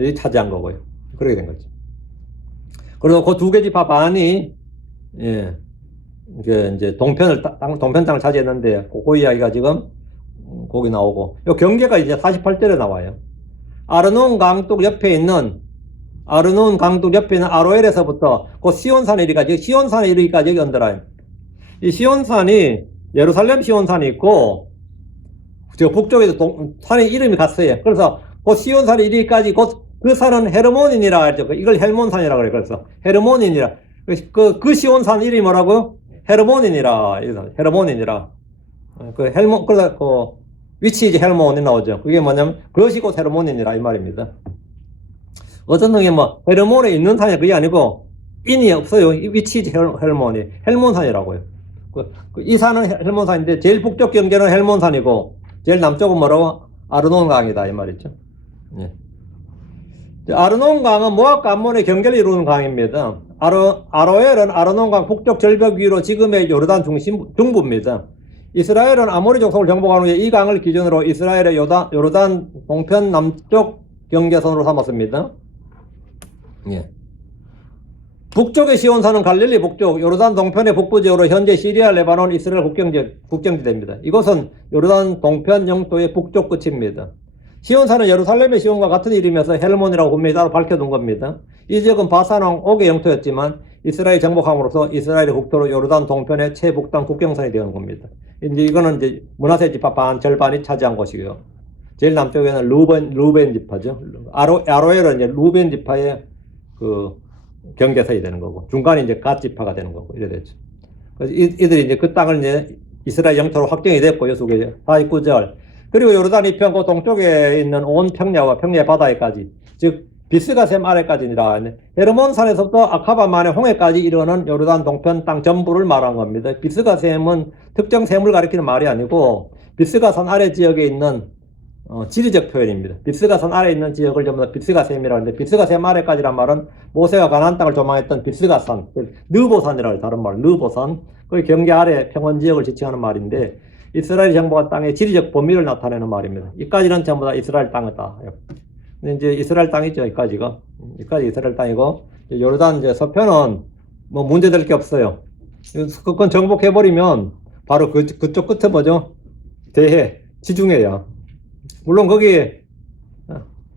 이 차지한 거고요. 그렇게 된 거죠. 그리고 그 두 개 지파 반이 이제 동편 땅을 차지했는데 그 이야기가 지금 거기 나오고 요 경계가 이제 48절에 나와요. 아르논 강둑 옆에 있는 아로엘에서부터 그 시온산에 이르기까지 여기 언더라인. 이 시온산이 예루살렘 시온산이 있고 저 북쪽에도 산의 이름이 같아요. 그래서 그 시온산에 이르기까지 그 산은 헤르몬인이라 하죠. 이걸 헬몬산이라고 그래요. 그래서 헤르몬인이라. 그 시온산 이름이 뭐라고? 헤르몬인이라. 그래서 위치 이제 헬몬이 나오죠. 그게 뭐냐면 그것이 곧 헤르몬인이라 이 말입니다. 어떤 놈이 헤르몬에 있는 산이 그게 아니고 인이 없어요. 위치 이제 헬몬산이라고요. 이 산은 헬몬산인데 제일 북쪽 경계는 헬몬산이고 제일 남쪽은 뭐라고? 아르논강이다 이 말이죠. 예. 아르논강은 모압과 암몬의 경계를 이루는 강입니다. 아로엘은 아르논강 북쪽 절벽 위로 지금의 요르단 중부입니다. 이스라엘은 아모리 족속을 정복한 후에 이 강을 기준으로 이스라엘의 요르단 동편 남쪽 경계선으로 삼았습니다. 예. 북쪽의 시온산은 갈릴리 북쪽, 요르단 동편의 북부 지역으로 현재 시리아, 레바논, 이스라엘 국경지대입니다. 이곳은 요르단 동편 영토의 북쪽 끝입니다. 시온산은 예루살렘의 시온과 같은 이름이어서 헬몬이라고 분명히 따로 밝혀둔 겁니다. 이 지역은 바산 왕 옥의 영토였지만 이스라엘 정복함으로써 이스라엘의 국토로 요르단 동편의 최북단 국경선이 되는 겁니다. 이거는 이제 므낫세 지파 절반이 차지한 곳이고요. 제일 남쪽에는 루벤 지파죠. 아로엘은 이제 루벤 지파의 그 경계선이 되는 거고, 중간에 이제 갓 지파가 되는 거고, 이래 됐죠. 그래서 이들이 이제 그 땅을 이제 이스라엘 영토로 확정이 됐고요, 49절. 그리고 요르단 이편 그 동쪽에 있는 온 평야와 평야의 바다에까지, 즉 비스가셈 아래까지니라. 헤르몬산에서부터 아카바만의 홍해까지 이르는 요르단 동편 땅 전부를 말한 겁니다. 비스가셈은 특정 샘을 가리키는 말이 아니고 비스가산 아래 지역에 있는 지리적 표현입니다. 비스가산 아래 있는 지역을 전부 다 비스가셈이라고 하는데 비스가셈 아래까지란 말은 모세가 가나안 땅을 조망했던 비스가산, 느보산이라고 해요. 다른 말, 느보산. 그 경계 아래 평원 지역을 지칭하는 말인데 이스라엘이 정복한 땅의 지리적 범위를 나타내는 말입니다. 이까지는 전부 다 이스라엘 땅이다. 근데 이제 이스라엘 땅이죠. 이까지 이스라엘 땅이고 요르단 이제 서편은 뭐 문제될 게 없어요. 그건 정복해버리면 바로 그쪽 끝에 뭐죠? 대해, 지중해야. 물론 거기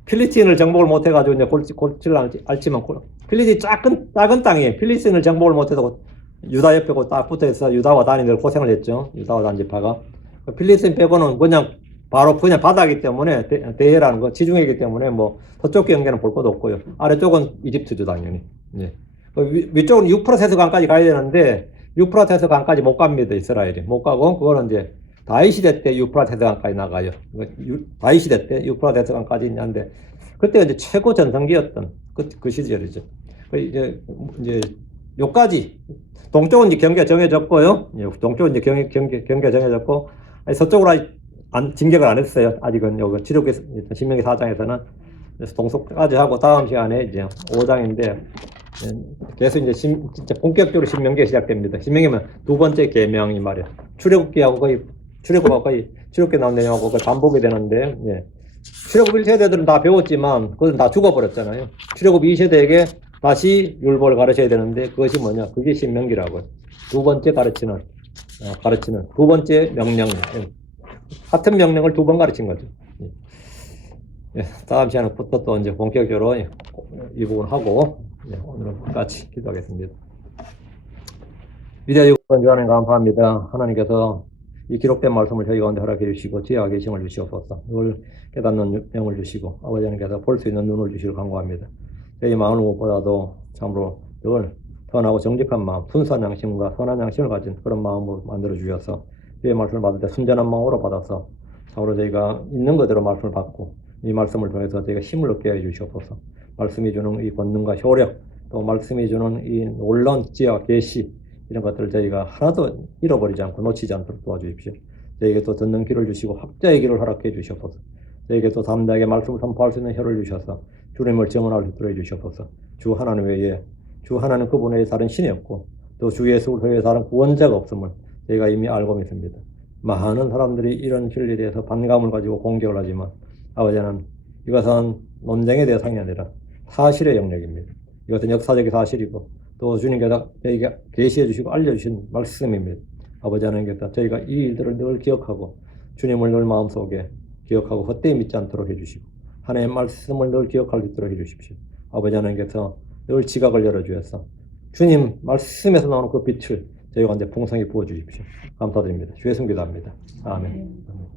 필리핀을 정복을 못해가지고 이제 골치를 앓지만 필리핀이 작은 땅이에요. 필리핀을 정복을 못해서 유다 옆에 딱 붙어있어 유다와 단이 늘 고생을 했죠. 유다와 단 지파가. 필리핀 빼고는 바로 그냥 바다이기 때문에 대해라는 거 지중해이기 때문에 뭐 서쪽 경계는 볼 것도 없고요. 아래쪽은 이집트죠 당연히. 예. 위쪽은 유프라테스 강까지 가야 되는데 유프라테스 강까지 못 갑니다. 이스라엘이 못 가고 그거는 이제 다윗 시대 때 유프라테스 강까지 나가요. 다윗 시대 때 유프라테스 강까지 있는데 그때가 이제 최고 전성기였던 그 시절이죠. 이제 요까지 동쪽은 이제 경계가 정해졌고요. 동쪽은 이제 경계가 정해졌고 서쪽으로 진격을 안 했어요. 아직은 여기 지록의 신명기 4장에서는 그래서 동속까지 하고 다음 시간에 이제 5장인데 계속 이제 진짜 본격적으로 신명기가 시작됩니다. 신명기면 두 번째 계명이 말이야. 출애굽기하고 거의 출애굽기 나온 내용하고 거의 반복이 되는데 출애굽 1세대들은 다 배웠지만 그것은 다 죽어버렸잖아요. 출애굽 2세대에게 다시 율법을 가르쳐야 되는데 그것이 뭐냐? 그게 신명기라고요. 두 번째 가르치는 두 번째 명령. 같은 명령을 두 번 가르친 거죠. 다음 시간부터 또 이제 본격적으로 이 부분 하고 오늘은 끝까지 기도하겠습니다. 위대하고 전주하나님 감사합니다. 하나님께서 이 기록된 말씀을 저희 가운데 허락해 주시고 지혜와 계심을 주시옵소서. 이걸 깨닫는 영을 주시고 아버지 하나님께서 볼 수 있는 눈을 주시길 간구합니다. 저희 마음을 무엇보다도 참으로 늘 선하고 정직한 마음, 순수한 양심과 선한 양심을 가진 그런 마음으로 만들어 주셔서 주의 말씀을 받을 때 순전한 마음으로 받아서 참으로 저희가 있는 그대로 말씀을 받고 이 말씀을 통해서 저희가 힘을 얻게 해 주시옵소서. 말씀이 주는 이 권능과 효력, 또 말씀이 주는 이 놀라운 지혜와 계시 이런 것들을 저희가 하나도 잃어버리지 않고 놓치지 않도록 도와주십시오. 저희에게 또 듣는 귀를 주시고 학자의 귀를 허락해 주시옵소서. 저희에게 또 담대하게 말씀을 선포할 수 있는 혀를 주셔서 주님을 증언할 수 있도록 해주시옵소서. 주 하나님 외에 주 하나님 그분 외에 다른 신이 없고 또 주 예수 외에 다른 구원자가 없음을 저희가 이미 알고 믿습니다. 많은 사람들이 이런 진리에 대해서 반감을 가지고 공격을 하지만 아버지는 이것은 논쟁의 대상이 아니라 사실의 영역입니다. 이것은 역사적인 사실이고 또 주님께서 저희가 계시해 주시고 알려주신 말씀입니다. 아버지 하나님께서 저희가 이 일들을 늘 기억하고 주님을 늘 마음속에 기억하고 헛되이 믿지 않도록 해주시고 하나님의 말씀을 늘 기억할 수 있도록 해주십시오. 아버지 하나님께서 늘 지각을 열어주셔서 주님 말씀에서 나오는 그 빛을 저희 가운데 풍성히 부어주십시오. 감사드립니다. 주의 성기도합니다. 아멘.